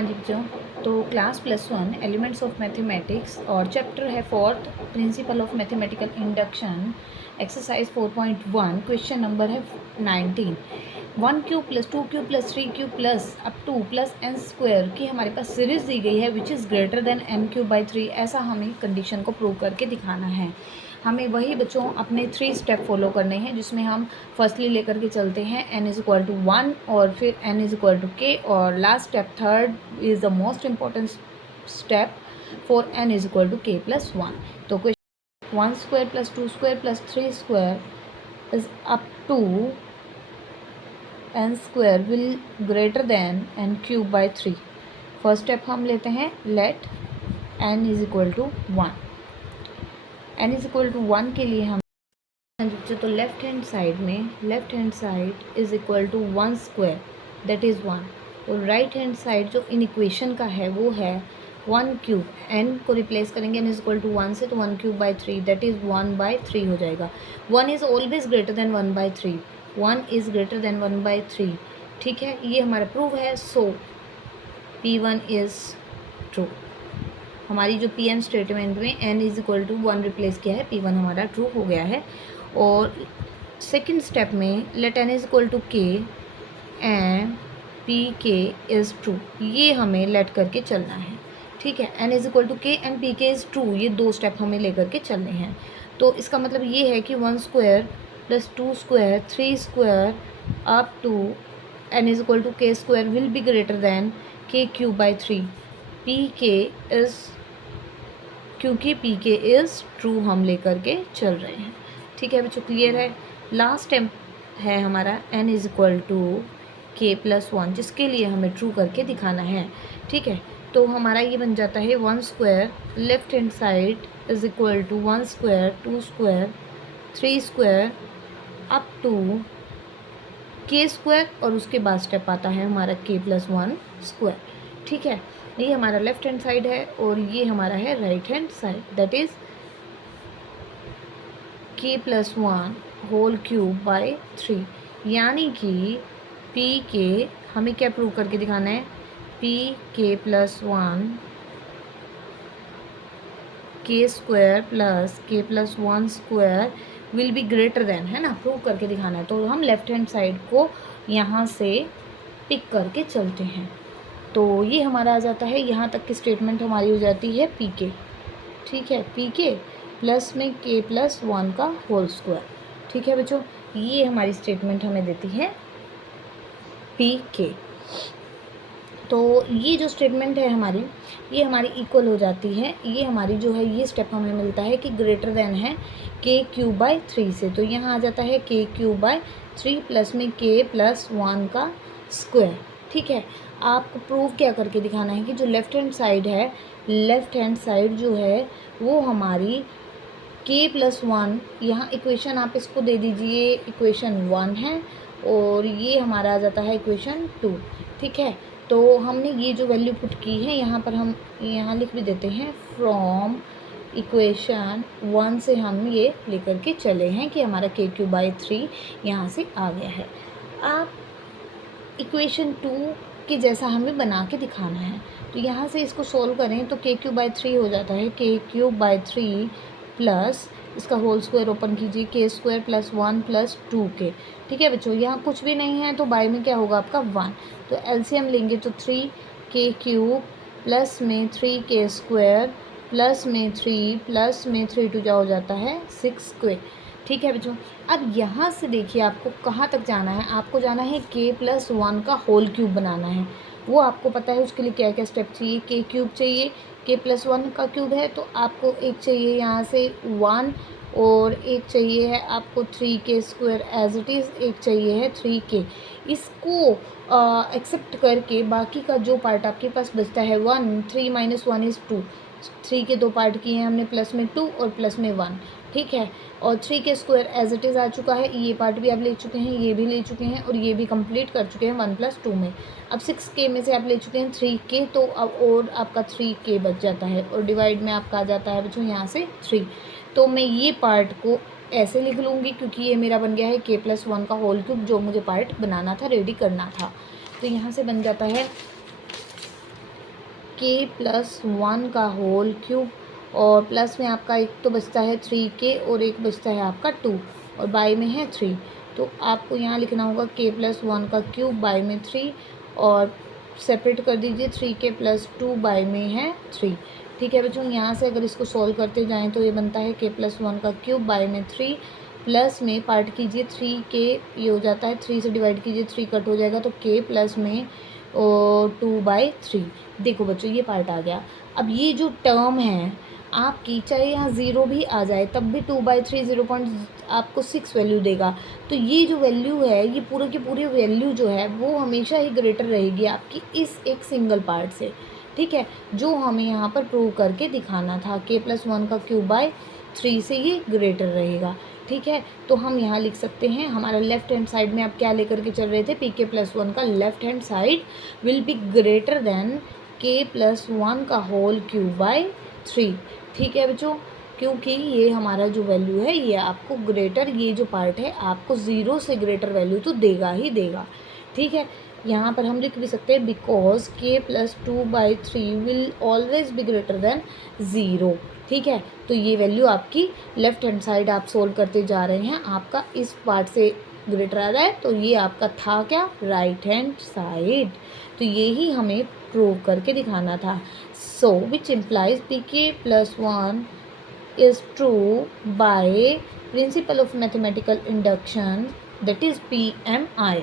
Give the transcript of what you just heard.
हाँ जी बच्चों, तो क्लास +1 एलिमेंट्स ऑफ मैथमेटिक्स और चैप्टर है 4th principle of mathematical induction, exercise 4.1, question number है 19। 1³ + 2³ + 3³ plus up two plus n square की हमारे पास सीरीज दी गई है which is greater than n³/3। ऐसा हमें कंडीशन को प्रूव करके दिखाना है। हमें वही बच्चों अपने 3 स्टेप फॉलो करने हैं, जिसमें हम फर्स्टली लेकर के चलते हैं n=1 और फिर n=k और last step third is the most important step for n=k+1। तो question 1² + 2² + 3² is up to n² will greater than n³/3। First step हम लेते हैं, लेट n=1। n=1 के लिए हम तो left hand side is equal to 1² that is 1 और right hand side जो इन इक्वेशन का है वो है 1³ n को रिप्लेस करेंगे n=1 से तो 1³/3 दैट इज़ 1/3 हो जाएगा। 1 is always greater than 1/3, 1 is greater than 1/3। ठीक है, ये हमारा प्रूव है। सो P1 इज़ ट्रू। हमारी जो Pn स्टेटमेंट में n=1 रिप्लेस किया है, P1 हमारा ट्रू हो गया है। और सेकंड स्टेप में let n=k and Pk is true, ये हमें लेट करके चलना है। ठीक है, n=k and Pk is true, ये दो स्टेप हमें लेकर के चलने हैं। तो इसका मतलब ये है कि 1² + 2² 3² up to n=k² will be greater than k³/3। Pk is, क्योंकि Pk इज़ ट्रू हम लेकर के चल रहे हैं। ठीक है बच्चों, क्लियर है। लास्ट स्टेप है हमारा n=k+1, जिसके लिए हमें ट्रू करके दिखाना है। ठीक है, तो हमारा ये बन जाता है 1² left hand side is equal to 1² 2² 3² up to k² और उसके बाद स्टेप आता है हमारा k+1²। ठीक है, ये हमारा लेफ्ट हैंड साइड है और ये हमारा है right hand side, that is k+1^3। यानी कि Pk हमें क्या प्रूव करके दिखाना है, Pk+1 k² + k+1² will be greater then, है ना, प्रूव करके दिखाना है। तो हम लेफ्ट हैंड साइड को यहाँ से पिक करके चलते हैं। तो ये हमारा आ जाता है, यहाँ तक की स्टेटमेंट हमारी हो जाती है Pk। ठीक है, Pk प्लस में k+1 का होल स्क्वायर। ठीक है बच्चों, ये हमारी स्टेटमेंट हमें देती है Pk। तो ये जो स्टेटमेंट है हमारी, ये हमारी इक्वल हो जाती है, ये हमारी जो है ये स्टेप हमें मिलता है कि ग्रेटर देन है k³ से। तो यहाँ आ जाता है k³ प्लस में k+1 का स्क्वायर। ठीक है, आपको प्रूव क्या करके दिखाना है कि जो लेफ्ट हैंड साइड है, लेफ्ट हैंड साइड जो है वो हमारी k+1, यहाँ इक्वेशन आप इसको दे दीजिए, इक्वेशन 1 है और ये हमारा आ जाता है इक्वेशन 2। ठीक है, तो हमने ये जो वैल्यू पुट की है यहाँ पर हम यहाँ लिख भी देते हैं, फ्रॉम इक्वेशन 1 से हम ये लेकर के चले हैं कि हमारा k³ यहाँ से आ गया है। आप इक्वेशन 2 के जैसा हमें बना के दिखाना है। तो यहाँ से इसको सोल्व करें तो k³ हो जाता है k³ प्लस इसका होल स्क्वायर ओपन कीजिए, k² + 1 + 2k। ठीक है बच्चों, यहाँ कुछ भी नहीं है तो बाय में क्या होगा आपका 1। तो एलसीएम लेंगे तो 3k³ प्लस में 3k² प्लस में 3 प्लस में 3 टू जा हो जाता है 6k। ठीक है बच्चों, अब यहाँ से देखिए आपको कहाँ तक जाना है, आपको जाना है k+1 का होल क्यूब बनाना है। वो आपको पता है उसके लिए क्या क्या स्टेप चाहिए, k³ चाहिए, k+1 का क्यूब है तो आपको एक चाहिए यहाँ से 1 और एक चाहिए है आपको 3k² एज इट इज़, एक चाहिए है 3k। इसको एक्सेप्ट करके बाकी का जो पार्ट आपके पास बचता है 1, 3 - 1 इज़ 2, 3 के 2 पार्ट किए हैं हमने, प्लस में 2 और प्लस में 1। ठीक है, और 3k² एज इट इज़ आ चुका है, ये पार्ट भी आप ले चुके हैं, ये भी ले चुके हैं और ये भी कंप्लीट कर चुके हैं 1 + 2 में। अब 6k में से आप ले चुके हैं 3k, तो अब और आपका 3k बच जाता है और डिवाइड में आपका आ जाता है बच्चों यहाँ से 3। तो मैं ये पार्ट को ऐसे लिख लूँगी क्योंकि ये मेरा बन गया है k+1 का होल क्यूब, जो मुझे पार्ट बनाना था, रेडी करना था। तो यहाँ से बन जाता है k+1 का होल क्यूब, और प्लस में आपका एक तो बचता है 3k और एक बचता है आपका 2, और बाय में है 3। तो आपको यहाँ लिखना होगा k+1 का क्यूब बाय में 3, और सेपरेट कर दीजिए 3k+2 बाय में है 3। ठीक है बच्चों, यहाँ से अगर इसको सॉल्व करते जाएँ तो ये बनता है k+1 का क्यूब बाय में 3, प्लस में पार्ट कीजिए 3k, ये हो जाता है 3 से डिवाइड कीजिए 3 कट हो जाएगा, तो k प्लस में 2/3। देखो बच्चों ये पार्ट आ गया। अब ये जो टर्म है आपकी, चाहे यहाँ ज़ीरो भी आ जाए तब भी 2/3 आपको 6 वैल्यू देगा। तो ये जो वैल्यू है, ये पूरे की पूरी वैल्यू जो है वो हमेशा ही ग्रेटर रहेगी आपकी इस एक सिंगल पार्ट से। ठीक है, जो हमें यहाँ पर प्रूव करके दिखाना था, k+1 का क्यूब बाय 3 से ये ग्रेटर रहेगा। ठीक है, तो हम यहाँ लिख सकते हैं, हमारा लेफ्ट हैंड साइड में आप क्या लेकर के चल रहे थे, pk+1 का left hand side will be greater then k+1 का होल क्यूब बाय 3। ठीक है बच्चों, क्योंकि ये हमारा जो वैल्यू है ये आपको ग्रेटर, ये जो पार्ट है आपको 0 से ग्रेटर वैल्यू तो देगा ही देगा। ठीक है, यहाँ पर हम लिख भी सकते हैं because k+2/3 will always be greater then 0। ठीक है, तो ये वैल्यू आपकी लेफ्ट हैंड साइड आप सोल्व करते जा रहे हैं, आपका इस पार्ट से ग्रेटर आ रहा है, तो ये आपका था क्या, राइट हैंड साइड। तो ये ही हमें प्रूव करके दिखाना था। So which implies pk+1 is true by principle of mathematical induction, that is PMI।